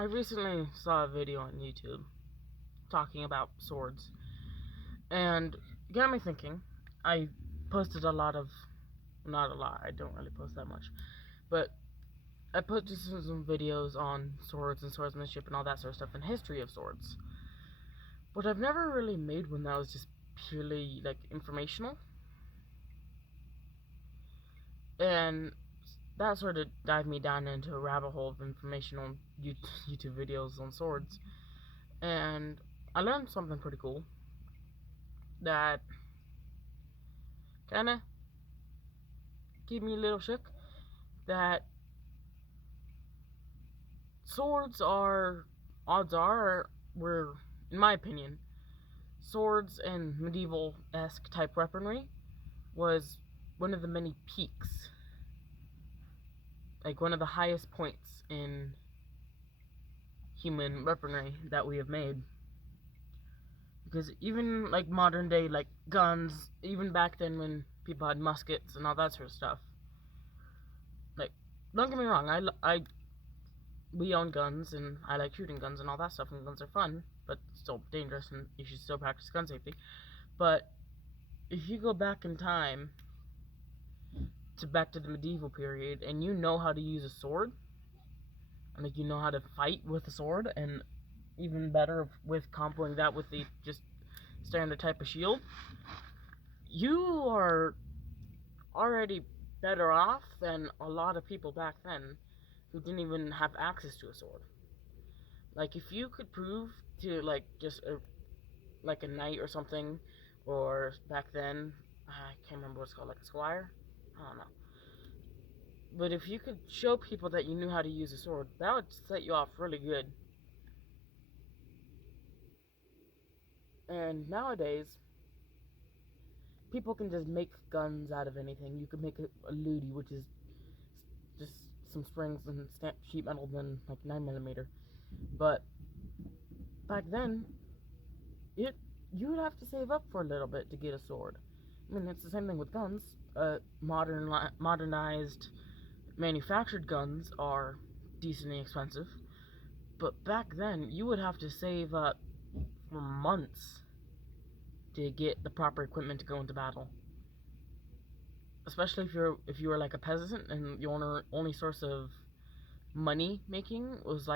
I recently saw a video on YouTube talking about swords, and it got me thinking. I posted not a lot, I don't really post that much, but I posted some videos on swords and swordsmanship and all that sort of stuff and history of swords. But I've never really made one that was just purely, informational. And that sort of dived me down into a rabbit hole of informational YouTube videos on swords. And I learned something pretty cool that kind of gave me a little shook. That swords are, odds are, were, in my opinion, swords and medieval-esque type weaponry was one of the many peaks, like one of the highest points in human weaponry that we have made. Because even modern day guns, even back then when people had muskets and all that sort of stuff, don't get me wrong, we own guns and I like shooting guns and all that stuff, and guns are fun, but still dangerous and you should still practice gun safety. But if you go back in time back to the medieval period and you know how to use a sword, and you know how to fight with a sword, and even better with comboing that with the just standard type of shield, you are already better off than a lot of people back then who didn't even have access to a sword. If you could prove to just a knight or something, or back then I can't remember what it's called, like a squire, I don't know, but if you could show people that you knew how to use a sword, that would set you off really good. And nowadays, people can just make guns out of anything. You can make a ludi, which is just some springs and stamped sheet metal, than 9mm. But back then, you would have to save up for a little bit to get a sword. I mean, it's the same thing with guns. Modernized, manufactured guns are decently expensive, but back then you would have to save up for months to get the proper equipment to go into battle. Especially if you were like a peasant and your only source of money making was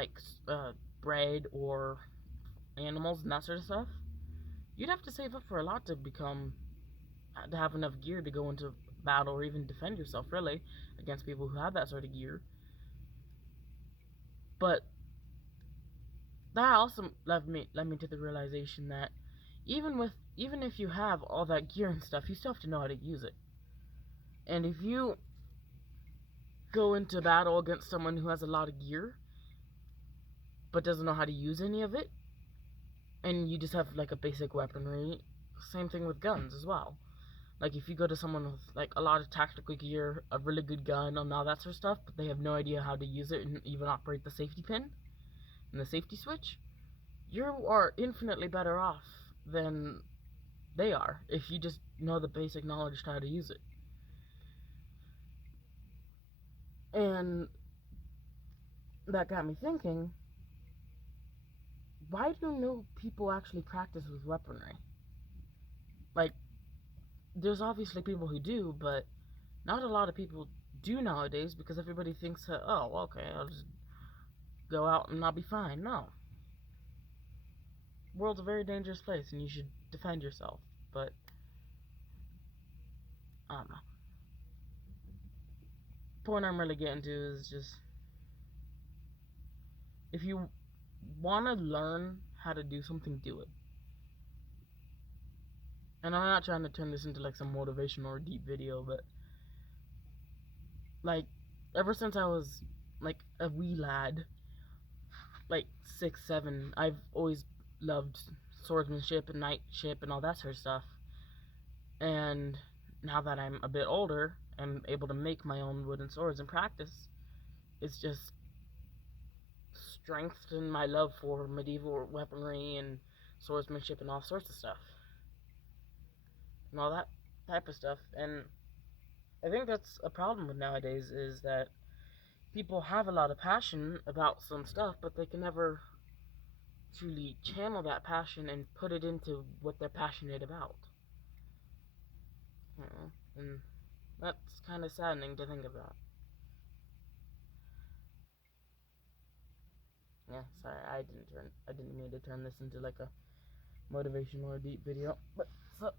bread or animals and that sort of stuff. You'd have to save up for a lot to have enough gear to go into battle or even defend yourself, really, against people who have that sort of gear. But that also led me to the realization that even if you have all that gear and stuff, you still have to know how to use it. And if you go into battle against someone who has a lot of gear but doesn't know how to use any of it, and you just have a basic weaponry, same thing with guns as well. If you go to someone with a lot of tactical gear, a really good gun, and all that sort of stuff, but they have no idea how to use it and even operate the safety pin and the safety switch, you are infinitely better off than they are if you just know the basic knowledge to how to use it. And that got me thinking, why do no people actually practice with weaponry? There's obviously people who do, but not a lot of people do nowadays, because everybody thinks that, oh, okay, I'll just go out and I'll be fine. No. The world's a very dangerous place and you should defend yourself, but I don't know. The point I'm really getting to is just, if you want to learn how to do something, do it. And I'm not trying to turn this into some motivational or deep video, but ever since I was a wee lad, 6, 7, I've always loved swordsmanship and knightship and all that sort of stuff. And now that I'm a bit older and able to make my own wooden swords and practice, it's just strengthened my love for medieval weaponry and swordsmanship and all sorts of stuff and all that type of stuff. And I think that's a problem with nowadays, is that people have a lot of passion about some stuff, but they can never truly channel that passion and put it into what they're passionate about. You know? And that's kind of saddening to think about. Yeah, sorry, I didn't mean to turn this into like a motivational or deep video, but so